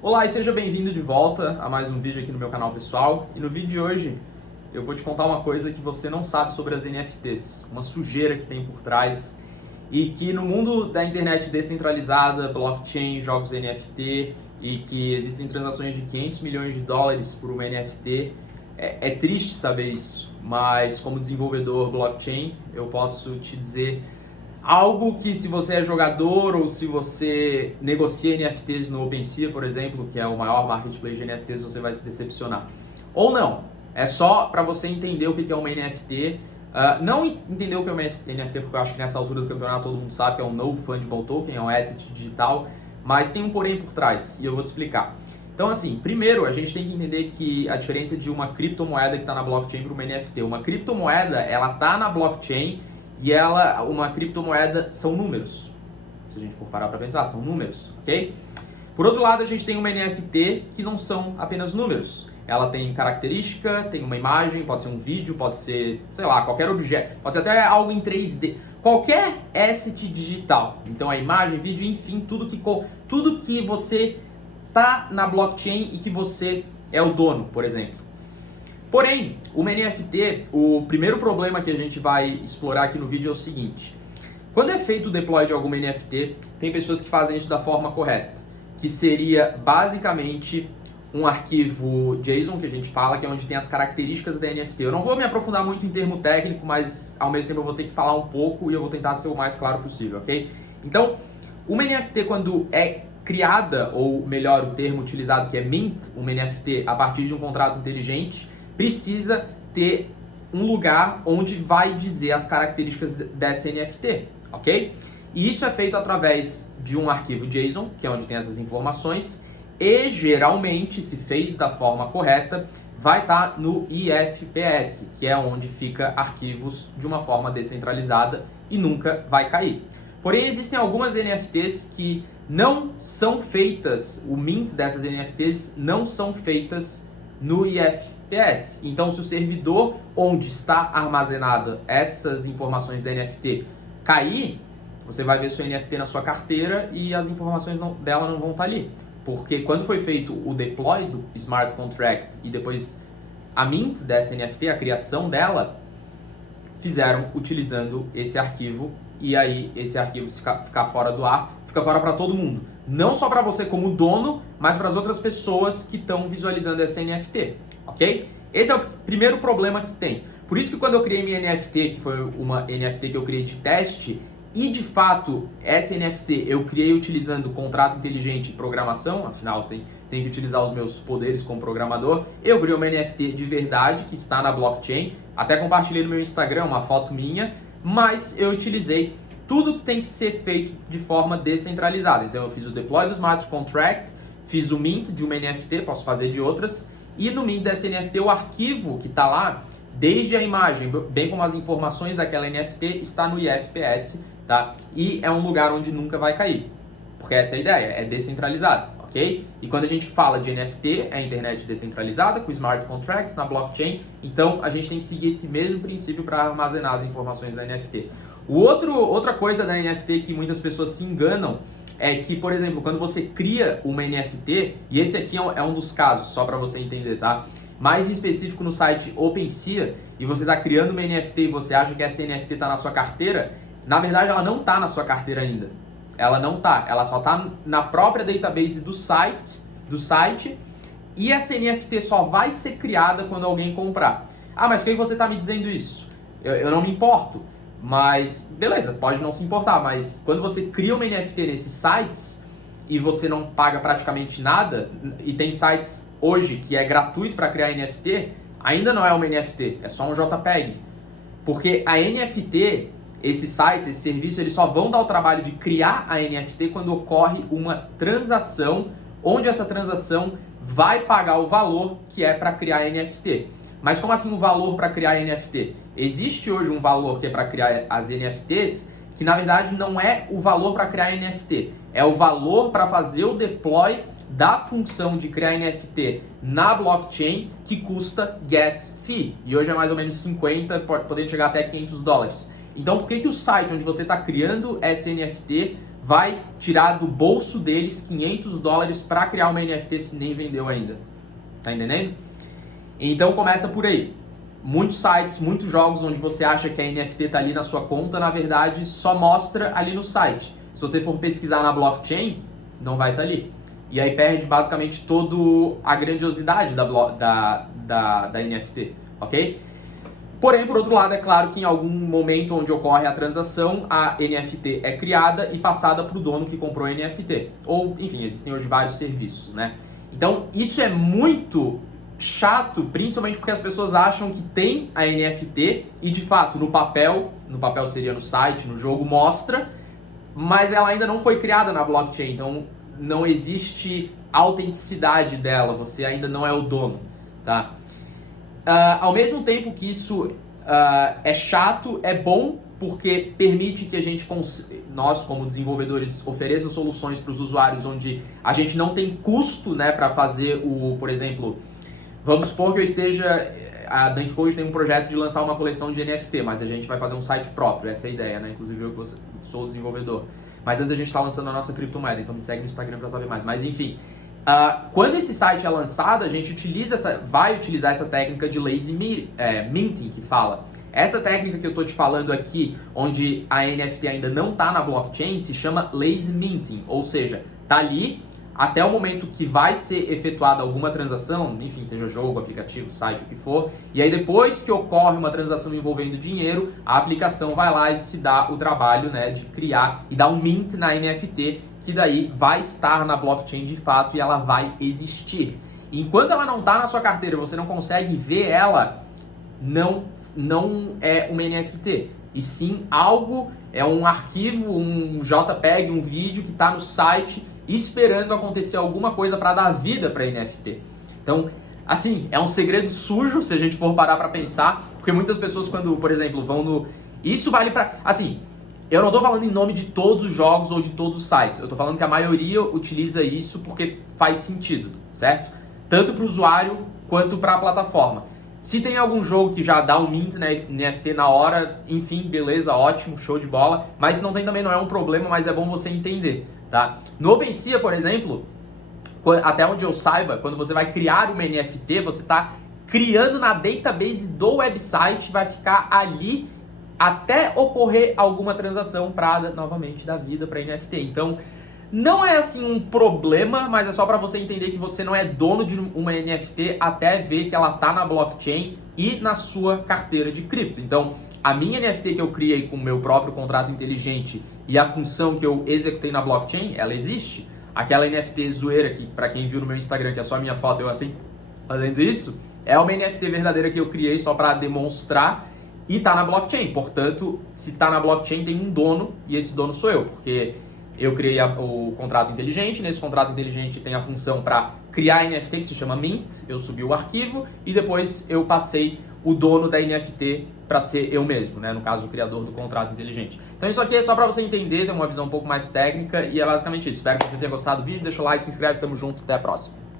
Olá e seja bem-vindo de volta a mais um vídeo aqui no meu canal pessoal. E no vídeo de hoje eu vou te contar uma coisa que você não sabe sobre as NFTs, uma sujeira que tem por trás e que no mundo da internet descentralizada, blockchain, jogos NFT e que existem transações de 500 milhões de dólares por uma NFT, é triste saber isso, mas como desenvolvedor blockchain eu posso te dizer algo que, se você é jogador ou se você negocia NFTs no OpenSea, por exemplo, que é o maior marketplace de NFTs, você vai se decepcionar. Ou não, é só para você entender o que é uma NFT. Não entender o que é uma NFT, porque eu acho que nessa altura do campeonato todo mundo sabe que é um Non-Fungible Token, é um asset digital, mas tem um porém por trás, e eu vou te explicar. Então, assim, primeiro a gente tem que entender que a diferença de uma criptomoeda que está na blockchain para uma NFT. Uma criptomoeda, ela está na blockchain e uma criptomoeda são números. Se a gente for parar para pensar, são números, ok? Por outro lado, a gente tem uma NFT que não são apenas números. Ela tem característica, tem uma imagem, pode ser um vídeo, pode ser, sei lá, qualquer objeto, pode ser até algo em 3D. Qualquer asset digital. Então, a imagem, vídeo, enfim, tudo que você tá na blockchain e que você é o dono, por exemplo. Porém, uma NFT, o primeiro problema que a gente vai explorar aqui no vídeo é o seguinte. Quando é feito o deploy de alguma NFT, tem pessoas que fazem isso da forma correta, que seria basicamente um arquivo JSON que a gente fala, que é onde tem as características da NFT. Eu não vou me aprofundar muito em termo técnico, mas ao mesmo tempo eu vou ter que falar um pouco e eu vou tentar ser o mais claro possível, ok? Então, uma NFT quando é criada, ou melhor, o termo utilizado que é mint, uma NFT a partir de um contrato inteligente, precisa ter um lugar onde vai dizer as características dessa NFT, ok? E isso é feito através de um arquivo JSON, que é onde tem essas informações, e geralmente, se fez da forma correta, vai estar no IFPS, que é onde fica arquivos de uma forma descentralizada e nunca vai cair. Porém, existem algumas NFTs que não são feitas, o mint dessas NFTs não são feitas no IFPS. Então, se o servidor onde está armazenada essas informações da NFT cair, você vai ver sua NFT na sua carteira e as informações dela não vão estar ali. Porque quando foi feito o deploy do smart contract e depois a mint dessa NFT, a criação dela, fizeram utilizando esse arquivo, e aí esse arquivo ficar fora do ar, fica fora para todo mundo. Não só para você como dono, mas para as outras pessoas que estão visualizando essa NFT, ok? Esse é o primeiro problema que tem. Por isso que quando eu criei minha NFT, que foi uma NFT que eu criei de teste, e de fato essa NFT eu criei utilizando contrato inteligente e programação, afinal tem que utilizar os meus poderes como programador, eu criei uma NFT de verdade que está na blockchain, até compartilhei no meu Instagram uma foto minha, mas eu utilizei tudo que tem que ser feito de forma descentralizada. Então eu fiz o deploy do smart contract, fiz o mint de uma NFT, posso fazer de outras, e no mint dessa NFT o arquivo que está lá, desde a imagem, bem como as informações daquela NFT, está no IFPS, tá? E é um lugar onde nunca vai cair, porque essa é a ideia, é descentralizado, ok? E quando a gente fala de NFT, é a internet descentralizada, com smart contracts na blockchain, então a gente tem que seguir esse mesmo princípio para armazenar as informações da NFT. Outra coisa da NFT que muitas pessoas se enganam é que, por exemplo, quando você cria uma NFT, e esse aqui é um dos casos, só para você entender, tá? Mais em específico no site OpenSea, e você está criando uma NFT e você acha que essa NFT está na sua carteira, na verdade ela não está na sua carteira ainda. Ela não está, ela só está na própria database do site, e essa NFT só vai ser criada quando alguém comprar. Ah, mas por que você está me dizendo isso? Eu não me importo. Mas, beleza, pode não se importar, mas quando você cria uma NFT nesses sites e você não paga praticamente nada, e tem sites hoje que é gratuito para criar NFT, ainda não é uma NFT, é só um JPEG. Porque a NFT, esses sites, esse serviço, eles só vão dar o trabalho de criar a NFT quando ocorre uma transação, onde essa transação vai pagar o valor que é para criar a NFT. Mas como assim um valor para criar NFT? Existe hoje um valor que é para criar as NFTs, que na verdade não é o valor para criar NFT, é o valor para fazer o deploy da função de criar NFT na blockchain, que custa gas fee, e hoje é mais ou menos 50, pode poder chegar até $500. Então por que o site onde você está criando essa NFT vai tirar do bolso deles $500 para criar uma NFT se nem vendeu ainda. Tá entendendo? Então começa por aí. Muitos sites, muitos jogos onde você acha que a NFT está ali na sua conta, na verdade só mostra ali no site. Se você for pesquisar na blockchain, não vai estar ali. E aí perde basicamente toda a grandiosidade da NFT, ok? Porém, por outro lado, é claro que em algum momento onde ocorre a transação, a NFT é criada e passada para o dono que comprou a NFT. Ou, enfim, existem hoje vários serviços, né? Então, isso é muito chato, principalmente porque as pessoas acham que tem a NFT e, de fato, no papel seria no site, no jogo, mostra, mas ela ainda não foi criada na blockchain, então não existe autenticidade dela, você ainda não é o dono, tá? Ao mesmo tempo que isso é chato, é bom porque permite que nós como desenvolvedores ofereçam soluções para os usuários onde a gente não tem custo, né, para fazer por exemplo, vamos supor que a Dunk Code tem um projeto de lançar uma coleção de NFT, mas a gente vai fazer um site próprio, essa é a ideia, né? Inclusive eu sou o desenvolvedor. Mas antes a gente está lançando a nossa criptomoeda, então me segue no Instagram para saber mais. Mas enfim, quando esse site é lançado, a gente vai utilizar essa técnica de lazy minting, que fala. Essa técnica que eu estou te falando aqui, onde a NFT ainda não está na blockchain, se chama lazy minting, ou seja, está ali até o momento que vai ser efetuada alguma transação, enfim, seja jogo, aplicativo, site, o que for, e aí depois que ocorre uma transação envolvendo dinheiro, a aplicação vai lá e se dá o trabalho, né, de criar e dar um mint na NFT, que daí vai estar na blockchain de fato e ela vai existir. Enquanto ela não está na sua carteira, você não consegue ver ela, não é uma NFT, e sim algo, é um arquivo, um JPEG, um vídeo que está no site esperando acontecer alguma coisa para dar vida para NFT. Então, assim, é um segredo sujo se a gente for parar para pensar, porque muitas pessoas quando, por exemplo, vão no... Isso vale para... Assim, eu não estou falando em nome de todos os jogos ou de todos os sites, eu estou falando que a maioria utiliza isso porque faz sentido, certo? Tanto para o usuário quanto para a plataforma. Se tem algum jogo que já dá um mint na NFT na hora, enfim, beleza, ótimo, show de bola. Mas se não tem também não é um problema, mas é bom você entender, tá? No OpenSea, por exemplo, até onde eu saiba, quando você vai criar uma NFT, você está criando na database do website, vai ficar ali até ocorrer alguma transação para, novamente, dar vida para NFT. Então, não é assim um problema, mas é só para você entender que você não é dono de uma NFT até ver que ela tá na blockchain e na sua carteira de cripto. Então, a minha NFT que eu criei com o meu próprio contrato inteligente e a função que eu executei na blockchain, ela existe. Aquela NFT zoeira que, para quem viu no meu Instagram, que é só a minha foto, eu assim, fazendo isso, é uma NFT verdadeira que eu criei só para demonstrar e tá na blockchain. Portanto, se tá na blockchain tem um dono e esse dono sou eu, porque eu criei o contrato inteligente, nesse contrato inteligente tem a função para criar NFT que se chama Mint, eu subi o arquivo e depois eu passei o dono da NFT para ser eu mesmo, né? No caso, o criador do contrato inteligente. Então isso aqui é só para você entender, ter uma visão um pouco mais técnica e é basicamente isso. Espero que você tenha gostado do vídeo, deixa o like, se inscreve, tamo junto, até a próxima.